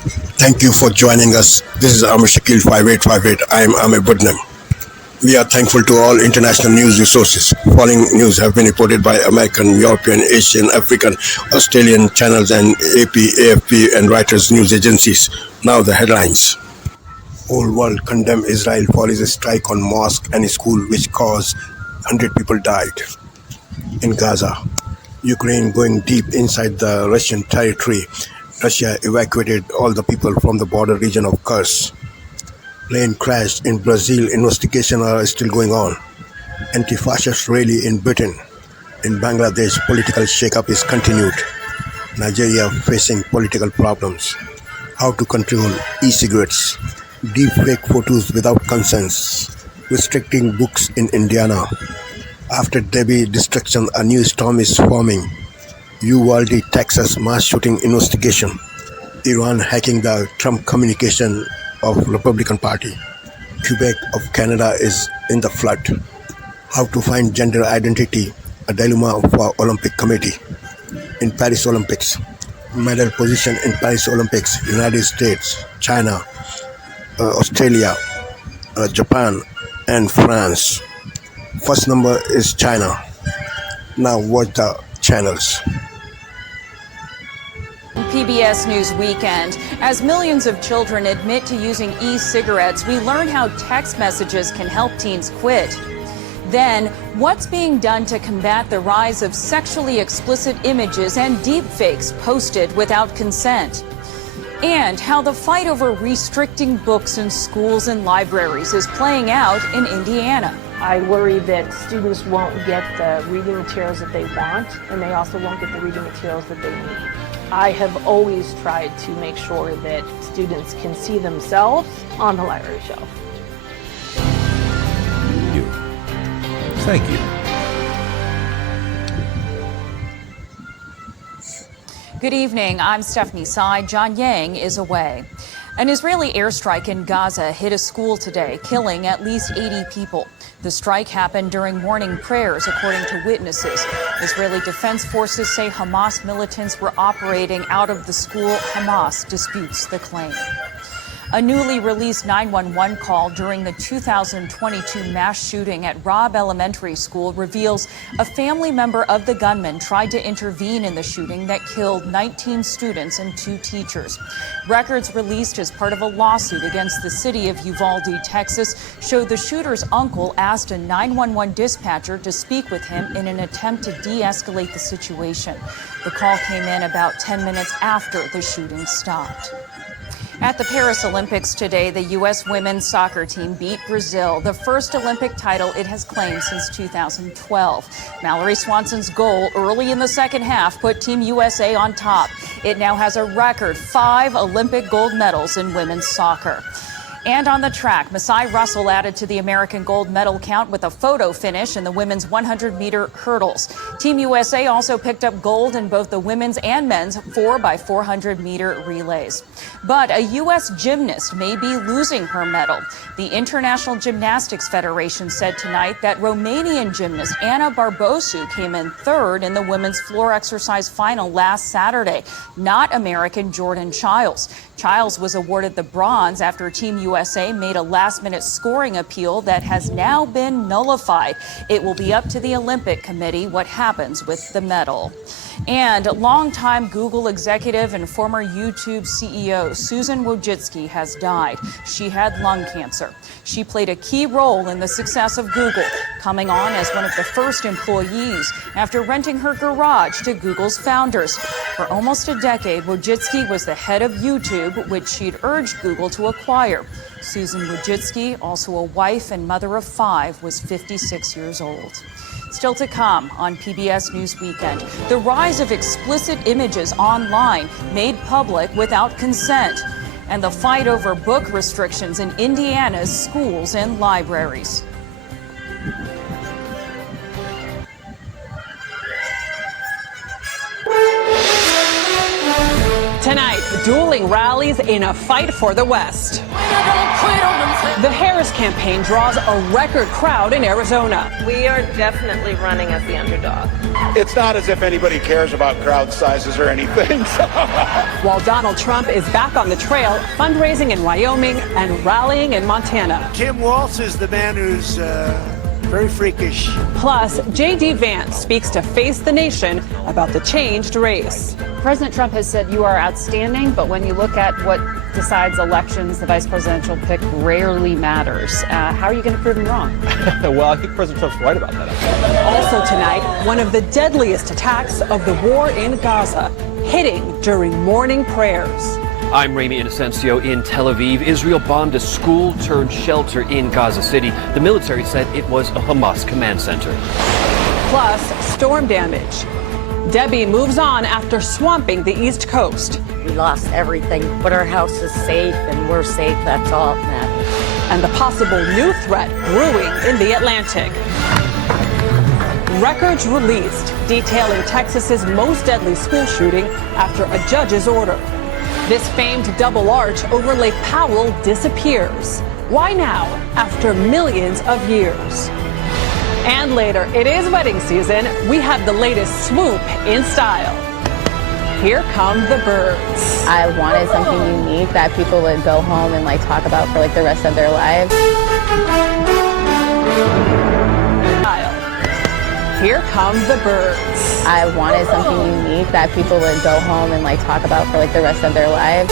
Thank you for joining us. This is Amr Shakil 5858. I am Amir Budnam. We are thankful to all international news resources. Following news have been reported by American, European, Asian, African, Australian channels and AP, AFP and Reuters news agencies. Now the headlines. Whole world condemn Israel for its strike on mosque and school which caused 100 people died. In Gaza, Ukraine going deep inside the Russian territory. Russia evacuated all the people from the border region of Kursk. Plane crashed in Brazil. Investigations are still going on. Anti-fascist rally in Britain. In Bangladesh, political shake-up is continued. Nigeria facing political problems. How to control e-cigarettes. Deep fake photos without consent. Restricting books in Indiana. After Debbie destruction, a new storm is forming. Uvalde, Texas mass shooting investigation. Iran hacking the Trump communication of Republican Party. Quebec of Canada is in the flood. How to find gender identity, a dilemma for Olympic Committee. In Paris Olympics, medal position in Paris Olympics, United States, China, Australia, Japan and France. First number is China. Now watch the channels. PBS News Weekend. As millions of children admit to using e-cigarettes, we learn how text messages can help teens quit. Then, what's being done to combat the rise of sexually explicit images and deepfakes posted without consent? And how the fight over restricting books in schools and libraries is playing out in Indiana. I worry that students won't get the reading materials that they want, and they also won't get the reading materials that they need. I have always tried to make sure that students can see themselves on the library shelf. Thank you. Good evening. I'm Stephanie Tsai. John Yang is away. An Israeli airstrike in Gaza hit a school today, killing at least 80 people. The strike happened during morning prayers, according to witnesses. Israeli Defense Forces say Hamas militants were operating out of the school. Hamas disputes the claim. A newly released 911 call during the 2022 mass shooting at Robb Elementary School reveals a family member of the gunman tried to intervene in the shooting that killed 19 students and 2 teachers. Records released as part of a lawsuit against the city of Uvalde, Texas, show the shooter's uncle asked a 911 dispatcher to speak with him in an attempt to de-escalate the situation. The call came in about 10 minutes after the shooting stopped. At the Paris Olympics today, the U.S. women's soccer team beat Brazil, the first Olympic title it has claimed since 2012. Mallory Swanson's goal early in the second half put Team USA on top. It now has a record 5 Olympic gold medals in women's soccer. And on the track, Masai Russell added to the American gold medal count with a photo finish in the women's 100-meter hurdles. Team USA also picked up gold in both the women's and men's 4x400-meter relays. But a U.S. gymnast may be losing her medal. The International Gymnastics Federation said tonight that Romanian gymnast Ana Barbosu came in third in the women's floor exercise final last Saturday, not American Jordan Chiles. Chiles was awarded the bronze after Team USA made a last-minute scoring appeal that has now been nullified. It will be up to the Olympic Committee what happens with the medal. And longtime Google executive and former YouTube CEO Susan Wojcicki has died. She had lung cancer. She played a key role in the success of Google, coming on as one of the first employees after renting her garage to Google's founders. For almost a decade, Wojcicki was the head of YouTube, which she'd urged Google to acquire. Susan Wojcicki, also a wife and mother of 5, was 56 years old. Still to come on PBS News Weekend, the rise of explicit images online made public without consent, and the fight over book restrictions in Indiana's schools and libraries. Tonight, dueling rallies in a fight for the West. The Harris campaign draws a record crowd in Arizona. We are definitely running as the underdog. It's not as if anybody cares about crowd sizes or anything. While Donald Trump is back on the trail, fundraising in Wyoming and rallying in Montana. Tim Walz is the man who's very freakish. Plus, J.D. Vance speaks to Face the Nation about the changed race. President Trump has said you are outstanding, but when you look at what decides elections, the vice presidential pick rarely matters. How are you going to prove him wrong? Well, I think President Trump's right about that. Also tonight, one of the deadliest attacks of the war in Gaza, hitting during morning prayers. I'm Rami Inocencio in Tel Aviv. Israel bombed a school-turned-shelter in Gaza City. The military said it was a Hamas command center. Plus, storm damage. Debbie moves on after swamping the East Coast. We lost everything, but our house is safe and we're safe. That's all that matters. And the possible new threat brewing in the Atlantic. Records released detailing Texas's most deadly school shooting after a judge's order. This famed double arch over Lake Powell disappears. Why now, after millions of years? And later, it is wedding season. We have the latest swoop in style. Here come the birds. I wanted something unique that people would go home and talk about for the rest of their lives. Here come the birds. I wanted something unique that people would go home and talk about for the rest of their lives.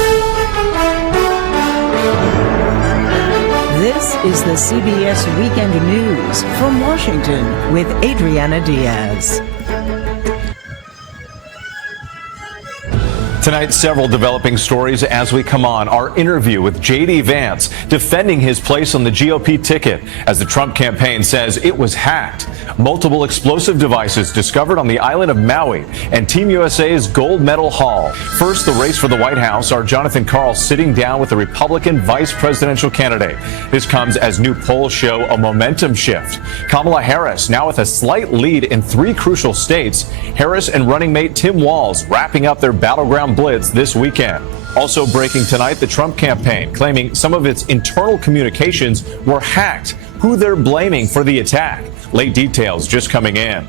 This is the CBS Weekend News from Washington with Adriana Diaz. Tonight, several developing stories as we come on. Our interview with J.D. Vance defending his place on the GOP ticket as the Trump campaign says it was hacked. Multiple explosive devices discovered on the island of Maui and Team USA's gold medal haul. First, the race for the White House. Our Jonathan Karl sitting down with the Republican vice presidential candidate. This comes as new polls show a momentum shift. Kamala Harris now with a slight lead in 3 crucial states. Harris and running mate Tim Walz wrapping up their battleground blitz this weekend. Also breaking tonight, the Trump campaign claiming some of its internal communications were hacked. Who they're blaming for the attack. Late details just coming in.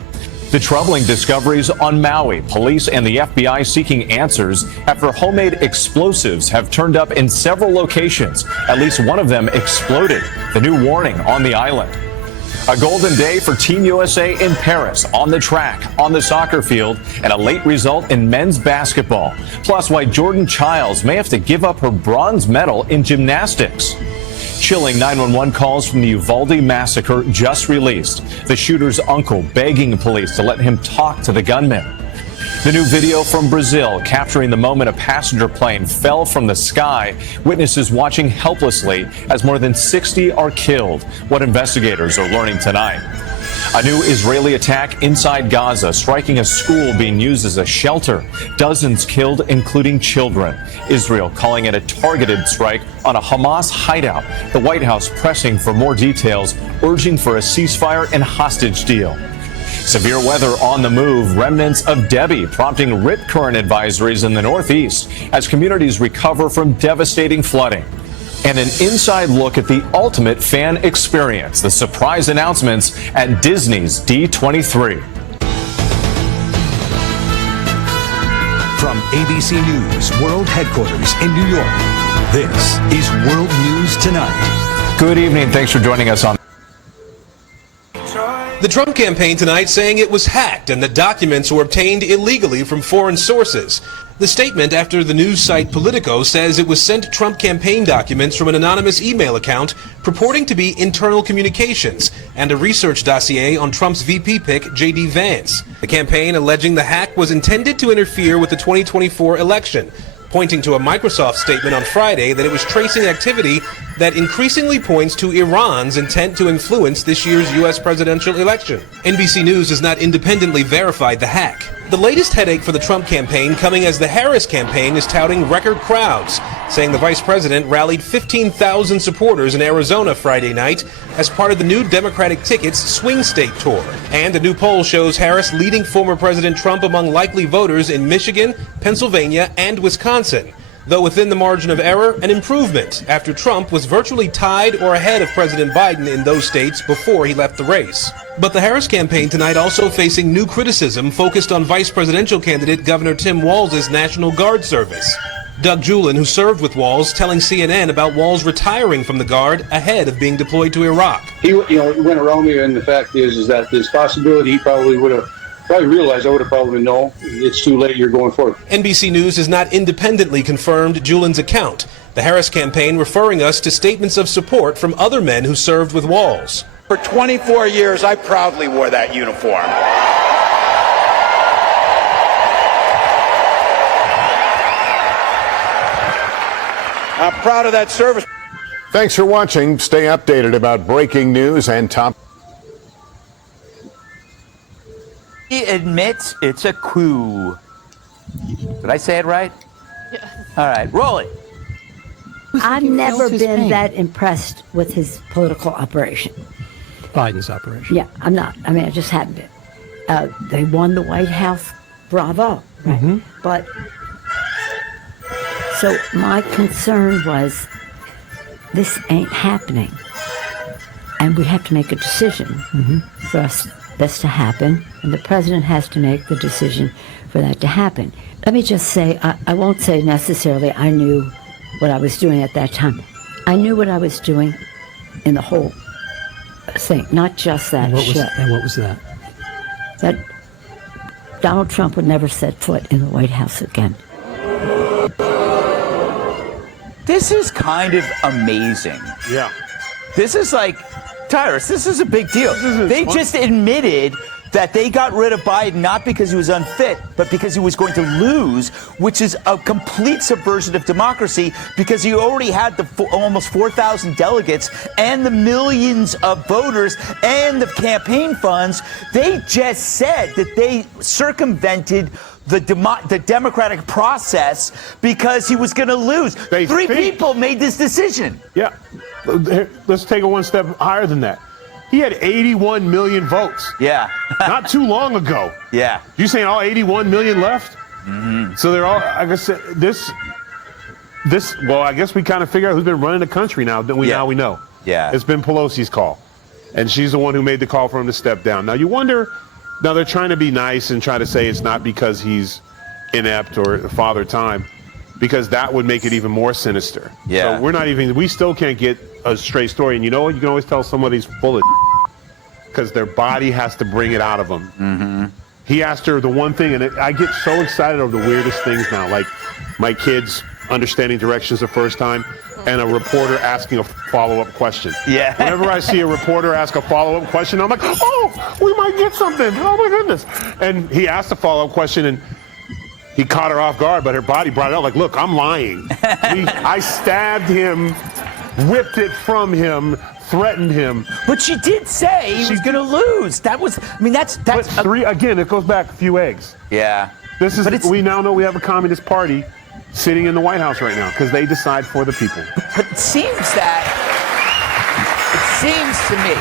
The troubling discoveries on Maui. Police and the FBI seeking answers after homemade explosives have turned up in several locations. At least one of them exploded. The new warning on the island. A golden day for Team USA in Paris, on the track, on the soccer field, and a late result in men's basketball. Plus, why Jordan Childs may have to give up her bronze medal in gymnastics. Chilling 911 calls from the Uvalde massacre just released. The shooter's uncle begging police to let him talk to the gunman. The new video from Brazil capturing the moment a passenger plane fell from the sky. Witnesses watching helplessly as more than 60 are killed. What investigators are learning tonight. A new Israeli attack inside Gaza, striking a school being used as a shelter. Dozens killed, including children. Israel calling it a targeted strike on a Hamas hideout. The White House pressing for more details, urging for a ceasefire and hostage deal. Severe weather on the move, remnants of Debbie prompting rip current advisories in the Northeast as communities recover from devastating flooding. And an inside look at the ultimate fan experience, the surprise announcements at Disney's D23. From ABC News World Headquarters in New York, this is World News Tonight. Good evening. Thanks for joining us on. The Trump campaign tonight saying it was hacked and the documents were obtained illegally from foreign sources. The statement after the news site Politico says it was sent Trump campaign documents from an anonymous email account purporting to be internal communications and a research dossier on Trump's VP pick, J.D. Vance. The campaign alleging the hack was intended to interfere with the 2024 election, pointing to a Microsoft statement on Friday that it was tracing activity that increasingly points to Iran's intent to influence this year's U.S. presidential election. NBC News has not independently verified the hack. The latest headache for the Trump campaign coming as the Harris campaign is touting record crowds, saying the vice president rallied 15,000 supporters in Arizona Friday night as part of the new Democratic ticket's swing state tour. And a new poll shows Harris leading former President Trump among likely voters in Michigan, Pennsylvania, and Wisconsin. though within the margin of error, an improvement after Trump was virtually tied or ahead of President Biden in those states before he left the race. But the Harris campaign tonight also facing new criticism focused on vice presidential candidate Governor Tim Walz's National Guard service. Doug Julin, who served with Walz, telling CNN about Walz retiring from the Guard ahead of being deployed to Iraq. He went around me, and the fact is that there's possibility he probably would have realized. I would have probably no, it's too late, you're going forward. NBC News has not independently confirmed Julin's account. The Harris campaign referring us to statements of support from other men who served with Walz. For 24 years, I proudly wore that uniform. I'm proud of that service. Thanks for watching. Stay updated about breaking news and top. He admits it's a coup. Did I say it right? Yes. All right, roll it. I've never been that impressed with his political operation. Biden's operation. Yeah, I'm not. I mean, I just haven't been. They won the White House. Bravo. Right? Mm-hmm. But so my concern was this ain't happening. And we have to make a decision for us this to happen. And the president has to make the decision for that to happen. Let me just say, I won't say necessarily I knew what I was doing at that time. I knew what I was doing in the whole thing, not just that shit. And what was that? That Donald Trump would never set foot in the White House again. This is kind of amazing. Yeah. This is like, Tyrus, this is a big deal. They just admitted that they got rid of Biden not because he was unfit, but because he was going to lose, which is a complete subversion of democracy because he already had the almost 4,000 delegates and the millions of voters and the campaign funds. They just said that they circumvented the democratic process because he was going to lose. Three people made this decision. Yeah. Let's take it one step higher than that. He had 81 million votes. Yeah. Not too long ago. Yeah. You saying all 81 million left? Mm-hmm. So they're all, like I said, well, I guess we kind of figure out who's been running the country now. Now we know. Yeah. It's been Pelosi's call. And she's the one who made the call for him to step down. Now you wonder, now they're trying to be nice and try to say it's not because he's inept or father time, because that would make it even more sinister. Yeah. So we still can't get a straight story. And you know what? You can always tell somebody's full of because their body has to bring it out of them. Mm-hmm. He asked her the one thing, and I get so excited over the weirdest things now, like my kids understanding directions the first time and a reporter asking a follow-up question. Yeah. Whenever I see a reporter ask a follow-up question, I'm like, oh, we might get something. Oh, my goodness. And he asked a follow-up question, and he caught her off guard, but her body brought it out like, look, I'm lying. I stabbed him, whipped it from him, threatened him. But she did say he was going to lose. That was, I mean, that's three, again, it goes back a few eggs. Yeah. We now know we have a communist party sitting in the White House right now because they decide for the people. But it seems to me,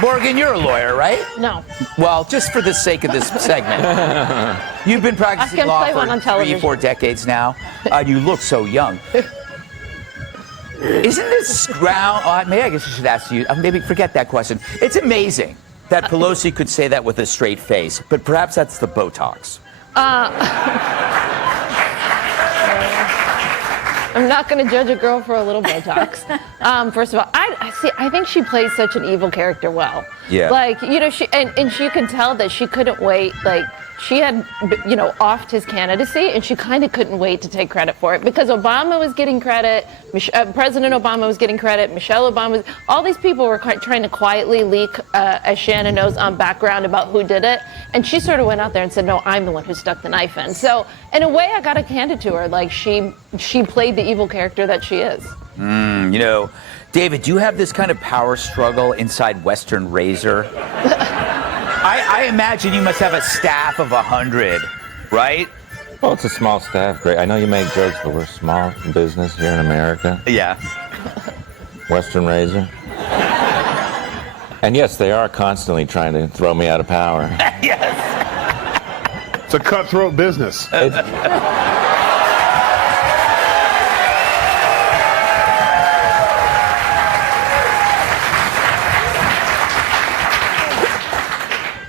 Morgan, you're a lawyer, right? No. Well, just for the sake of this segment, you've been practicing law for 3-4 decades now. You look so young. Isn't this ground? Maybe I guess I should ask you. Maybe forget that question. It's amazing that Pelosi could say that with a straight face, but perhaps that's the Botox. I'm not going to judge a girl for a little Botox. First of all, I think she plays such an evil character well. Yeah. Like, you know, she could tell that she couldn't wait. Like, she had, offed his candidacy, and she kind of couldn't wait to take credit for it because Obama was getting credit, President Obama was getting credit, Michelle Obama, all these people were trying to quietly leak, as Shannon knows, on background about who did it, and she sort of went out there and said, no, I'm the one who stuck the knife in. So, in a way, I got to hand it to her. Like, she played the evil character that she is. David, do you have this kind of power struggle inside Western Razor? I imagine you must have a staff of 100, right? Well, it's a small staff. Great. I know you make jokes, but we're small in business here in America. Yeah. Western Razor. And yes, they are constantly trying to throw me out of power. Yes. It's a cutthroat business.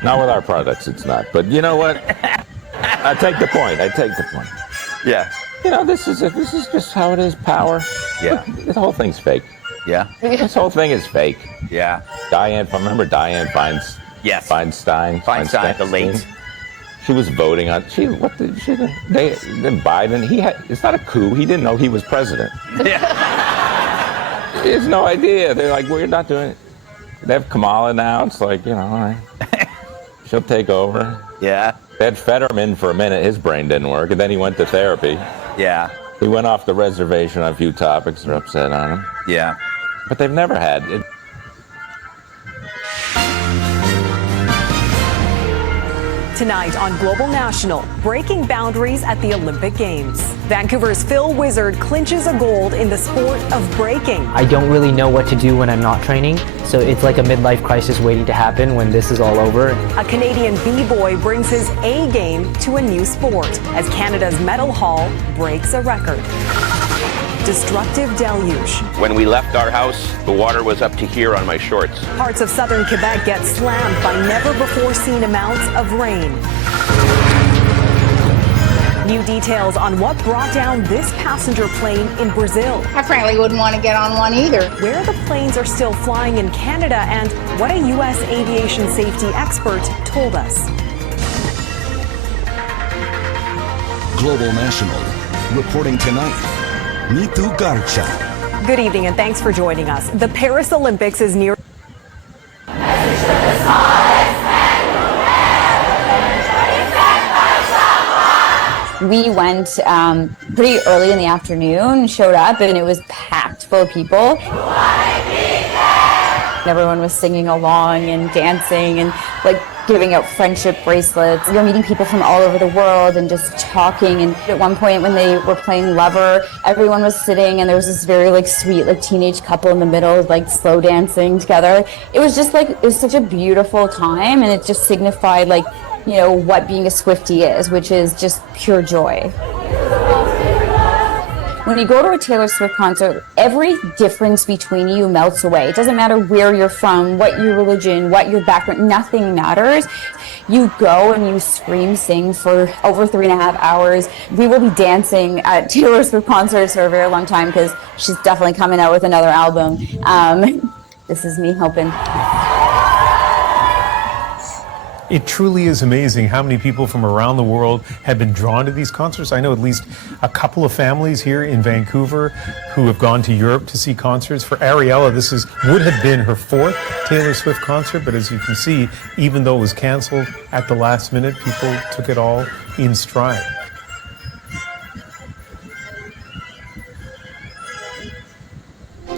Not with our products, it's not. But you know what? I take the point. Yeah. You know, this is just how it is. Power. Yeah. The whole thing's fake. Yeah. This whole thing is fake. Yeah. Remember Dianne Feinstein? Yes. Feinstein, the late. She was voting on. Then Biden. It's not a coup. He didn't know he was president. Yeah. He has no idea. They're like, we're not doing it. They have Kamala now. It's like, all right. She'll take over. Yeah. They had Fetterman for a minute. His brain didn't work, and then he went to therapy. Yeah. He went off the reservation on a few topics. They're upset on him. Yeah. But they've never had it. Tonight on Global National, breaking boundaries at the Olympic Games. Vancouver's Phil Wizard clinches a gold in the sport of breaking. I don't really know what to do when I'm not training, so it's like a midlife crisis waiting to happen when this is all over. A Canadian b-boy brings his A game to a new sport as Canada's medal haul breaks a record. Destructive deluge. When we left our house, the water was up to here on my shorts. Parts of southern Quebec get slammed by never-before-seen amounts of rain. New details on what brought down this passenger plane in Brazil. I frankly wouldn't want to get on one either. Where the planes are still flying in Canada and what a U.S. aviation safety expert told us. Global National, reporting tonight. Nitu Garcha. Good evening and thanks for joining us. The Paris Olympics is near. We went pretty early in the afternoon, showed up, and it was packed full of people. Everyone was singing along and dancing and like giving out friendship bracelets. You're meeting people from all over the world and just talking. And at one point when they were playing Lover, everyone was sitting and there was this very like sweet like teenage couple in the middle like slow dancing together. It was just like, it was such a beautiful time, and it just signified like, you know, what being a Swiftie is, which is just pure joy. When you go to a Taylor Swift concert, every difference between you melts away. It doesn't matter where you're from, what your religion, what your background, nothing matters. You go and you scream, sing for over 3.5 hours. We will be dancing at Taylor Swift concerts for a very long time because she's definitely coming out with another album. This is me hoping. It truly is amazing how many people from around the world have been drawn to these concerts. I know at least a couple of families here in Vancouver who have gone to Europe to see concerts. For Ariella, this would have been her 4th Taylor Swift concert, but as you can see, even though it was canceled at the last minute, people took it all in stride.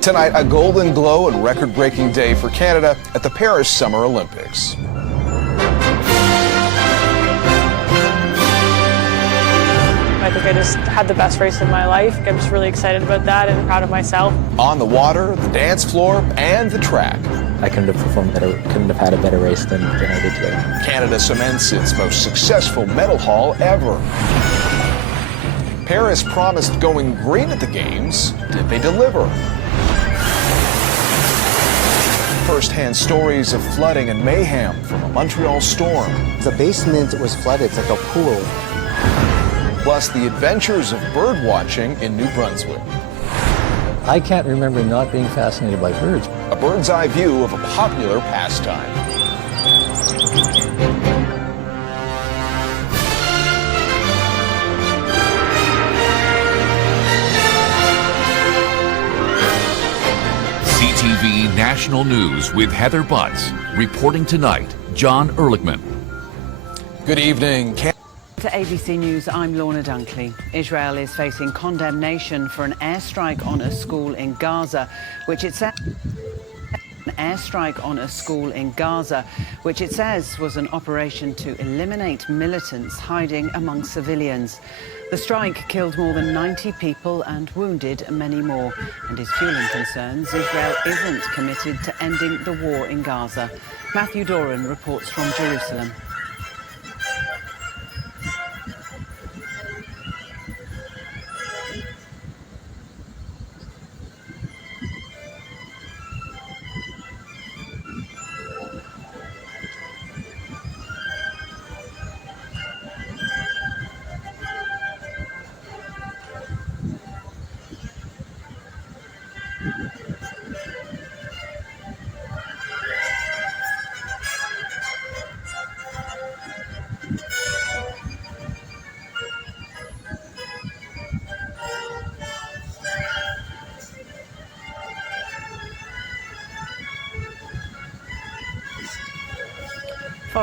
Tonight, a golden glow and record-breaking day for Canada at the Paris Summer Olympics. I think I just had the best race of my life. I'm just really excited about that and proud of myself. On the water, the dance floor, and the track. I couldn't have performed better, couldn't have had a better race than I did today. Canada cements its most successful medal haul ever. Paris promised going green at the Games. Did they deliver? First-hand stories of flooding and mayhem from a Montreal storm. The basement was flooded, it's like a pool. Plus the adventures of bird watching in New Brunswick. I can't remember not being fascinated by birds. A bird's eye view of a popular pastime. CTV National News with Heather Butts. Reporting tonight, John Ehrlichman. Good evening. To ABC News, I'm Lorna Dunkley. Israel is facing condemnation for an airstrike on a school in Gaza, which it says was an operation to eliminate militants hiding among civilians. The strike killed more than 90 people and wounded many more, and is fueling concerns Israel isn't committed to ending the war in Gaza. Matthew Doran reports from Jerusalem.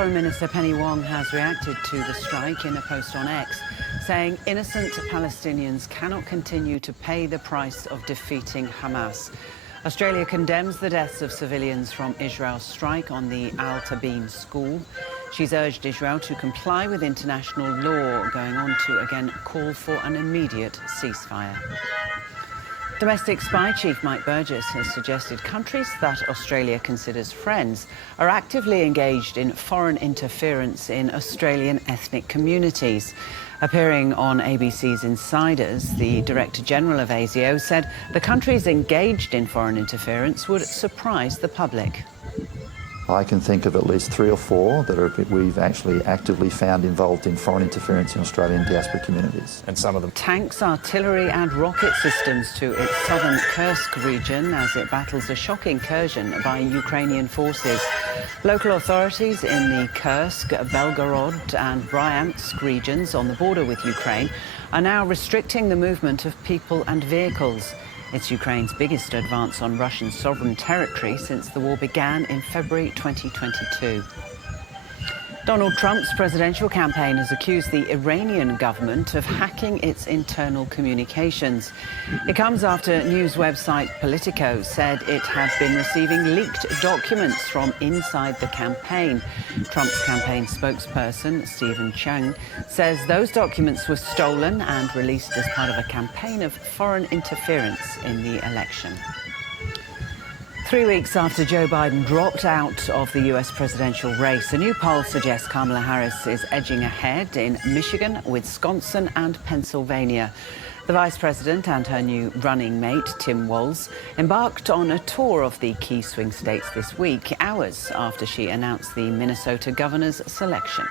Foreign Minister Penny Wong has reacted to the strike in a post on X, saying innocent Palestinians cannot continue to pay the price of defeating Hamas. Australia condemns the deaths of civilians from Israel's strike on the Al Tabeen school. She's urged Israel to comply with international law, going on to again call for an immediate ceasefire. Domestic spy chief Mike Burgess has suggested countries that Australia considers friends are actively engaged in foreign interference in Australian ethnic communities. Appearing on ABC's Insiders, the Director General of ASIO said the countries engaged in foreign interference would surprise the public. I can think of at least 3 or 4 that we've actually actively found involved in foreign interference in Australian diaspora communities. And some of them tanks, artillery and rocket systems to its southern Kursk region as it battles a shock incursion by Ukrainian forces. Local authorities in the Kursk, Belgorod and Bryansk regions on the border with Ukraine are now restricting the movement of people and vehicles. It's Ukraine's biggest advance on Russian sovereign territory since the war began in February 2022. Donald Trump's presidential campaign has accused the Iranian government of hacking its internal communications. It comes after news website Politico said it had been receiving leaked documents from inside the campaign. Trump's campaign spokesperson, Stephen Chung, says those documents were stolen and released as part of a campaign of foreign interference in the election. 3 weeks after Joe Biden dropped out of the US presidential race, a new poll suggests Kamala Harris is edging ahead in Michigan, Wisconsin and Pennsylvania. The vice president and her new running mate, Tim Walz, embarked on a tour of the key swing states this week, hours after she announced the Minnesota governor's selection.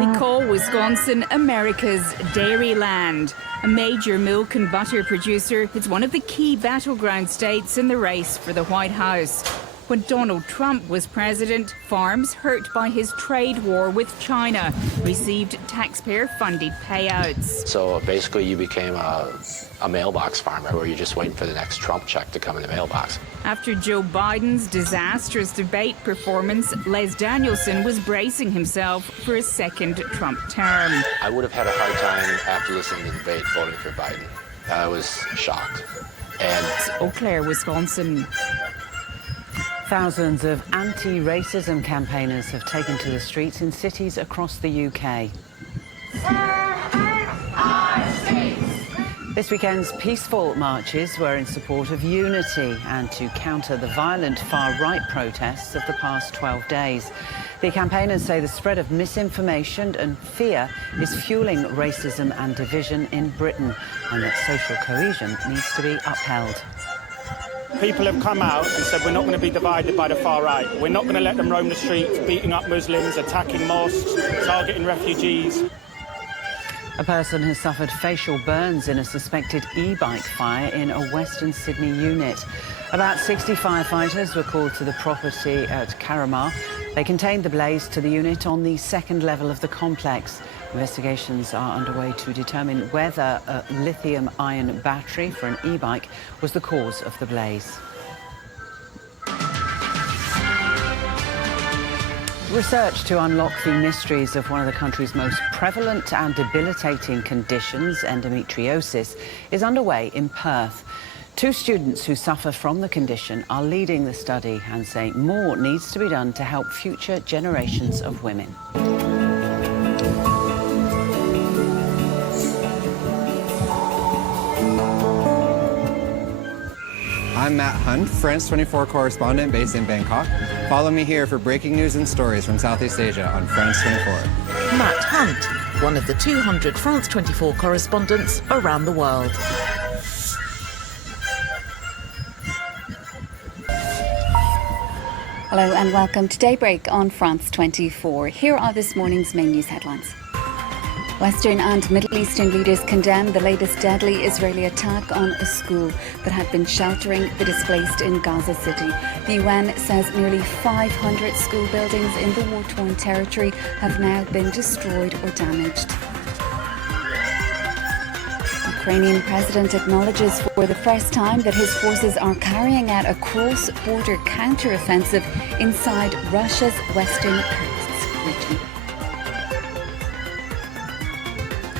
They call Wisconsin America's dairy land. A major milk and butter producer, it's one of the key battleground states in the race for the White House. When Donald Trump was president, farms hurt by his trade war with China received taxpayer-funded payouts. So basically you became a mailbox farmer where you're just waiting for the next Trump check to come in the mailbox. After Joe Biden's disastrous debate performance, Les Danielson was bracing himself for a second Trump term. I would have had a hard time after listening to the debate voting for Biden. I was shocked. And Eau Claire, Wisconsin. Thousands of anti-racism campaigners have taken to the streets in cities across the UK. This weekend's peaceful marches were in support of unity and to counter the violent far-right protests of the past 12 days. The campaigners say the spread of misinformation and fear is fueling racism and division in Britain, and that social cohesion needs to be upheld. People have come out and said we're not going to be divided by the far right. We're not going to let them roam the streets, beating up Muslims, attacking mosques, targeting refugees. A person has suffered facial burns in a suspected e-bike fire in a Western Sydney unit. About 60 firefighters were called to the property at Carramar. They contained the blaze to the unit on the second level of the complex. Investigations are underway to determine whether a lithium-ion battery for an e-bike was the cause of the blaze. Research to unlock the mysteries of one of the country's most prevalent and debilitating conditions, endometriosis, is underway in Perth. 2 students who suffer from the condition are leading the study and say more needs to be done to help future generations of women. I'm Matt Hunt, France 24 correspondent based in Bangkok. Follow me here for breaking news and stories from Southeast Asia on France 24. Matt Hunt, one of the 200 France 24 correspondents around the world. Hello and welcome to Daybreak on France 24. Here are this morning's main news headlines. Western and Middle Eastern leaders condemn the latest deadly Israeli attack on a school that had been sheltering the displaced in Gaza City. The UN says nearly 500 school buildings in the war-torn territory have now been destroyed or damaged. Ukrainian president acknowledges for the first time that his forces are carrying out a cross-border counter-offensive inside Russia's western Kursk region.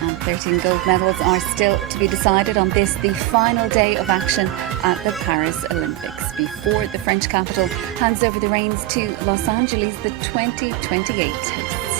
And 13 gold medals are still to be decided on this, the final day of action at the Paris Olympics, before the French capital hands over the reins to Los Angeles, the 2028 hosts.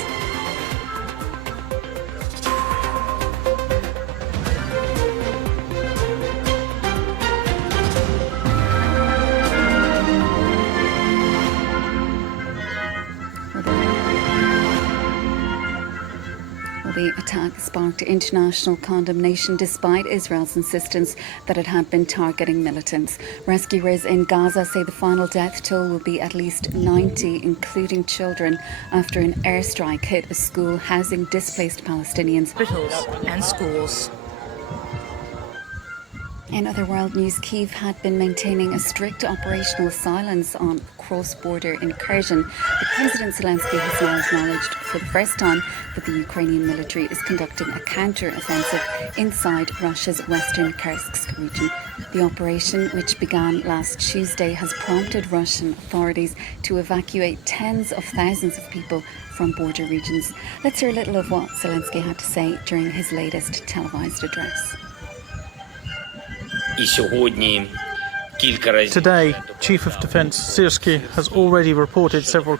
The attack sparked international condemnation despite Israel's insistence that it had been targeting militants. Rescuers in Gaza say the final death toll will be at least 90, including children, after an airstrike hit a school housing displaced Palestinians. Hospitals and schools. In other world news, Kyiv had been maintaining a strict operational silence on cross-border incursion. But President Zelensky has now acknowledged for the first time that the Ukrainian military is conducting a counter-offensive inside Russia's western Kursk region. The operation, which began last Tuesday, has prompted Russian authorities to evacuate tens of thousands of people from border regions. Let's hear a little of what Zelensky had to say during his latest televised address. Today, Chief of Defence Syrskyi has already reported several.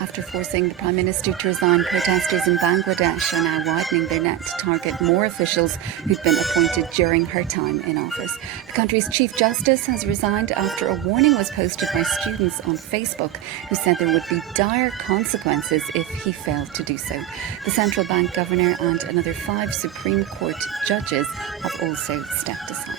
After forcing the Prime Minister to resign, protesters in Bangladesh are now widening their net to target more officials who'd been appointed during her time in office. The country's Chief Justice has resigned after a warning was posted by students on Facebook who said there would be dire consequences if he failed to do so. The central bank governor and another 5 Supreme Court judges have also stepped aside.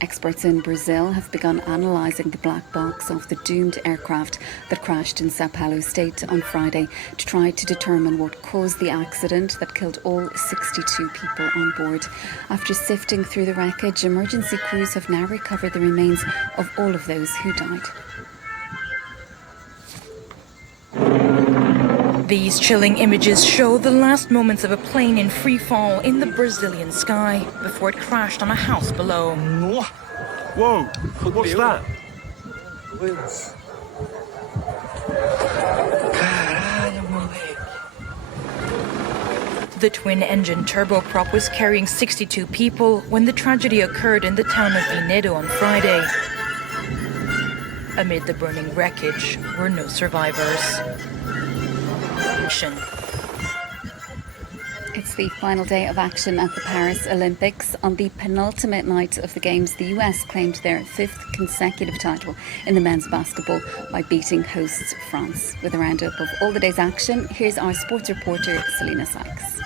Experts in Brazil have begun analysing the black box of the doomed aircraft that crashed in Sao Paulo state on Friday to try to determine what caused the accident that killed all 62 people on board. After sifting through the wreckage, emergency crews have now recovered the remains of all of those who died. These chilling images show the last moments of a plane in free fall in the Brazilian sky before it crashed on a house below. Whoa, what's that? The twin-engine turboprop was carrying 62 people when the tragedy occurred in the town of Vinhedo on Friday. Amid the burning wreckage were no survivors. It's the final day of action at the Paris Olympics. On the penultimate night of the Games, the US claimed their 5th consecutive title in the men's basketball by beating hosts France. With a roundup of all the day's action, here's our sports reporter, Selena Sykes.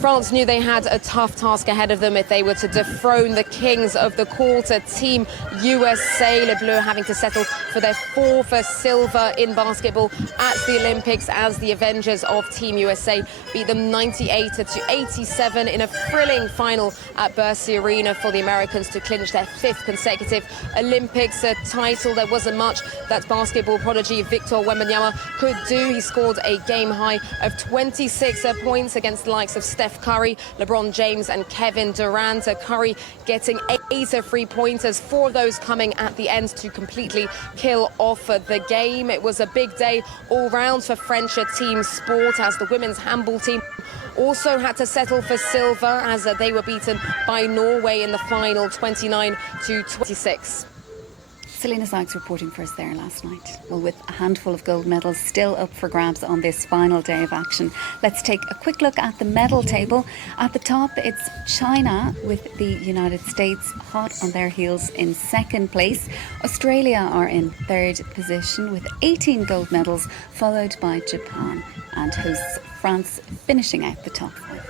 France knew they had a tough task ahead of them if they were to dethrone the kings of the quarter. Team USA, Les Bleus, having to settle for their 4th silver in basketball at the Olympics as the Avengers of Team USA beat them 98-87 in a thrilling final at Bercy Arena for the Americans to clinch their 5th consecutive Olympics title. There wasn't much that basketball prodigy Victor Wembanyama could do. He scored a game high of 26 points against the likes of Steph Curry, LeBron James and Kevin Durant. Curry getting 8 3-pointers, 4 of those coming at the end to completely kill off the game. It was a big day all round for French team sport, as the women's handball team also had to settle for silver as they were beaten by Norway in the final 29-26. Selena Sykes reporting for us there last night. Well, with a handful of gold medals still up for grabs on this final day of action, let's take a quick look at the medal table. At the top, it's China, with the United States hot on their heels in 2nd place. Australia are in 3rd position with 18 gold medals, followed by Japan and hosts France finishing out the top 5.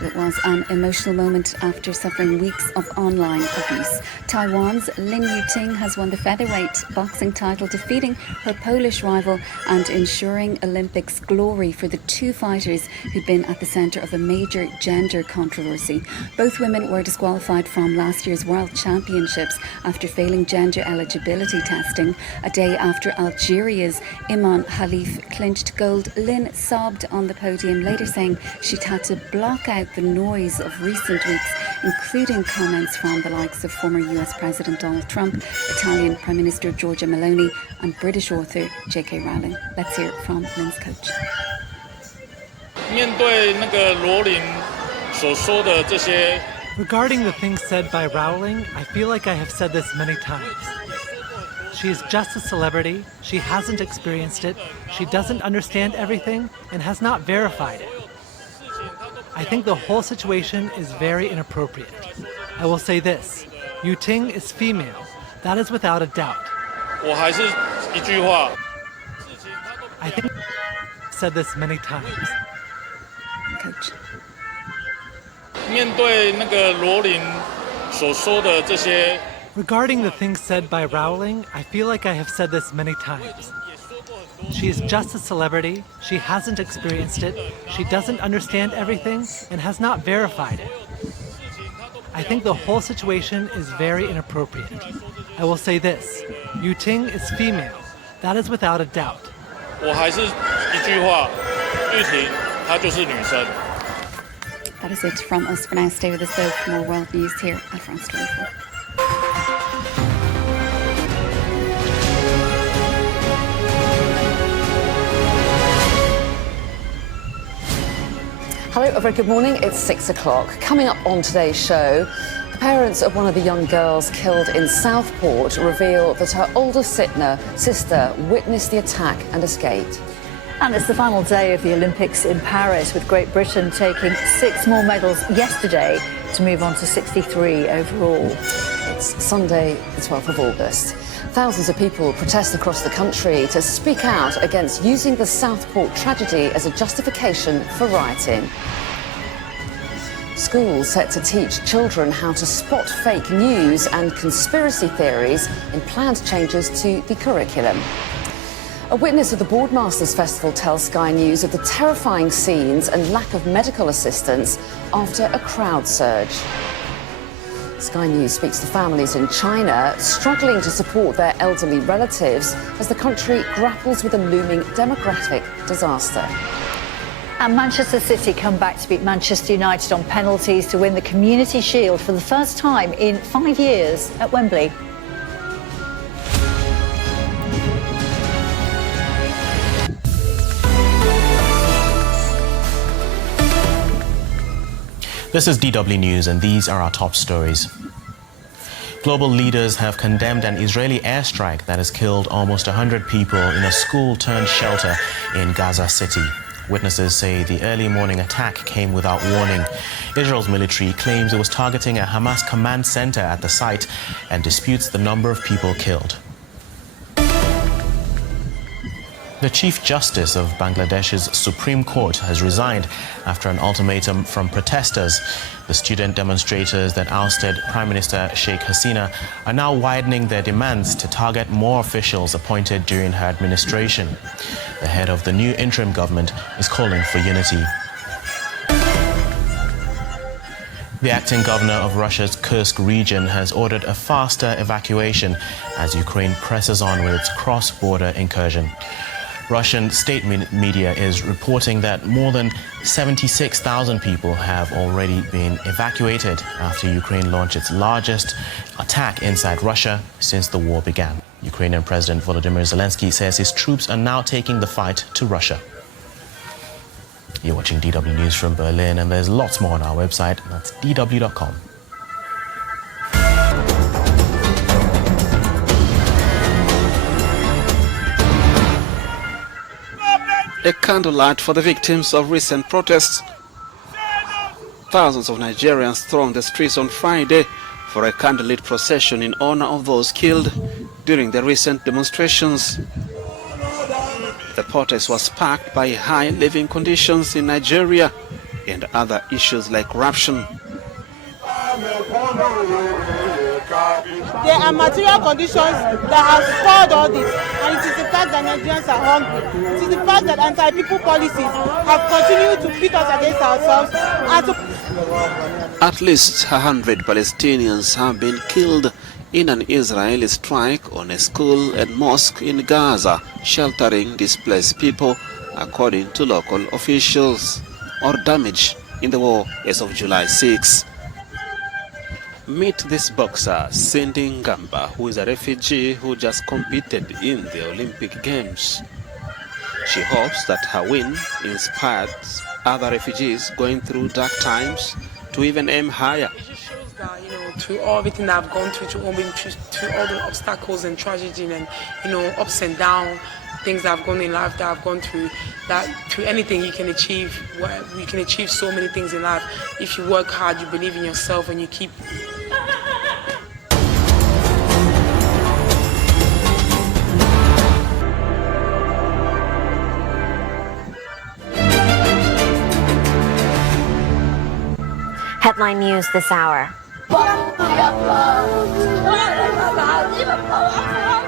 It was an emotional moment after suffering weeks of online abuse. Taiwan's Lin Yuting has won the featherweight boxing title, defeating her Polish rival and ensuring Olympics glory for the two fighters who'd been at the centre of a major gender controversy. Both women were disqualified from last year's World Championships after failing gender eligibility testing. A day after Algeria's Iman Khalif clinched gold, Lin sobbed on the podium, later saying she'd had to block out the noise of recent weeks, including comments from the likes of former US President Donald Trump, Italian Prime Minister Giorgia Meloni and British author J.K. Rowling. Let's hear from Lin's coach. Regarding the things said by Rowling, I feel like I have said this many times. She is just a celebrity, she hasn't experienced it, she doesn't understand everything, and has not verified it. I think the whole situation is very inappropriate. I will say this, Yuting is female, that is without a doubt. I think I've said this many times. Coach. Regarding the things said by Rowling, I feel like I have said this many times. She is just a celebrity, she hasn't experienced it, she doesn't understand everything, and has not verified it. I think the whole situation is very inappropriate. I will say this, Yuting is female, that is without a doubt. That is it from us for now. Stay with us though for more world news here at France 24. Hello, a very good morning. It's 6 o'clock. Coming up on today's show, the parents of one of the young girls killed in Southport reveal that her older sister witnessed the attack and escaped. And it's the final day of the Olympics in Paris, with Great Britain taking 6 more medals yesterday to move on to 63 overall. It's Sunday, the 12th of August. Thousands of people protest across the country to speak out against using the Southport tragedy as a justification for rioting. Schools set to teach children how to spot fake news and conspiracy theories in planned changes to the curriculum. A witness of the Boardmasters Festival tells Sky News of the terrifying scenes and lack of medical assistance after a crowd surge. Sky News speaks to families in China struggling to support their elderly relatives as the country grapples with a looming demographic disaster. And Manchester City come back to beat Manchester United on penalties to win the Community Shield for the first time in 5 years at Wembley. This is DW News, and these are our top stories. Global leaders have condemned an Israeli airstrike that has killed almost 100 people in a school-turned-shelter in Gaza City. Witnesses say the early morning attack came without warning. Israel's military claims it was targeting a Hamas command center at the site and disputes the number of people killed. The Chief Justice of Bangladesh's Supreme Court has resigned after an ultimatum from protesters. The student demonstrators that ousted Prime Minister Sheikh Hasina are now widening their demands to target more officials appointed during her administration. The head of the new interim government is calling for unity. The acting governor of Russia's Kursk region has ordered a faster evacuation as Ukraine presses on with its cross-border incursion. Russian state media is reporting that more than 76,000 people have already been evacuated after Ukraine launched its largest attack inside Russia since the war began. Ukrainian President Volodymyr Zelensky says his troops are now taking the fight to Russia. You're watching DW News from Berlin, and there's lots more on our website. That's dw.com. A candlelight for the victims of recent protests. Thousands of Nigerians thronged the streets on Friday for a candlelit procession in honor of those killed during the recent demonstrations. The protest was sparked by high living conditions in Nigeria, and other issues like corruption. There are material conditions that have spoiled all this, and it is the fact that Nigerians are hungry. It is the fact that anti-people policies have continued to pit us against ourselves. At least 100 Palestinians have been killed in an Israeli strike on a school and mosque in Gaza, sheltering displaced people, according to local officials, or damage in the war as of July 6. Meet this boxer, Cindy Ngamba, who is a refugee who just competed in the Olympic Games. She hopes that her win inspires other refugees going through dark times to even aim higher. It just shows that, to all everything that I've gone through, to all the obstacles and tragedy and, ups and downs, things that I've gone in life, that I've gone through, that through anything you can achieve. You can achieve so many things in life if you work hard, you believe in yourself, and you keep. Headline news this hour.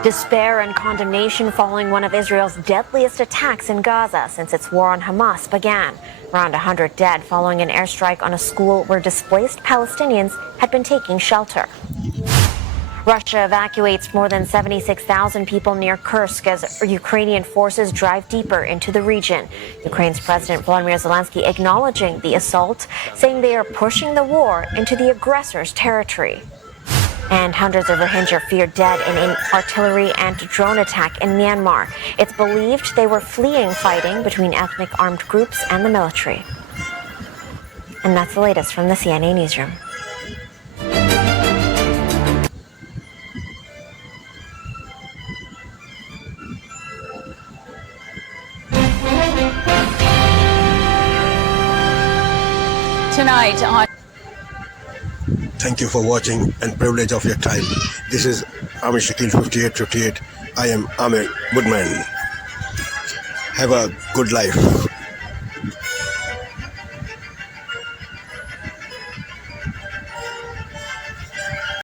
Despair and condemnation following one of Israel's deadliest attacks in Gaza since its war on Hamas began. Around 100 dead following an airstrike on a school where displaced Palestinians had been taking shelter. Russia evacuates more than 76,000 people near Kursk as Ukrainian forces drive deeper into the region. Ukraine's President Volodymyr Zelensky acknowledging the assault, saying they are pushing the war into the aggressor's territory. And hundreds of Rohingya feared dead in an artillery and drone attack in Myanmar. It's believed they were fleeing fighting between ethnic armed groups and the military. And that's the latest from the CNA Newsroom. Tonight on. Thank you for watching and privilege of your time. This is Amir Shakil 5858. I am Amir Woodman. Have a good life.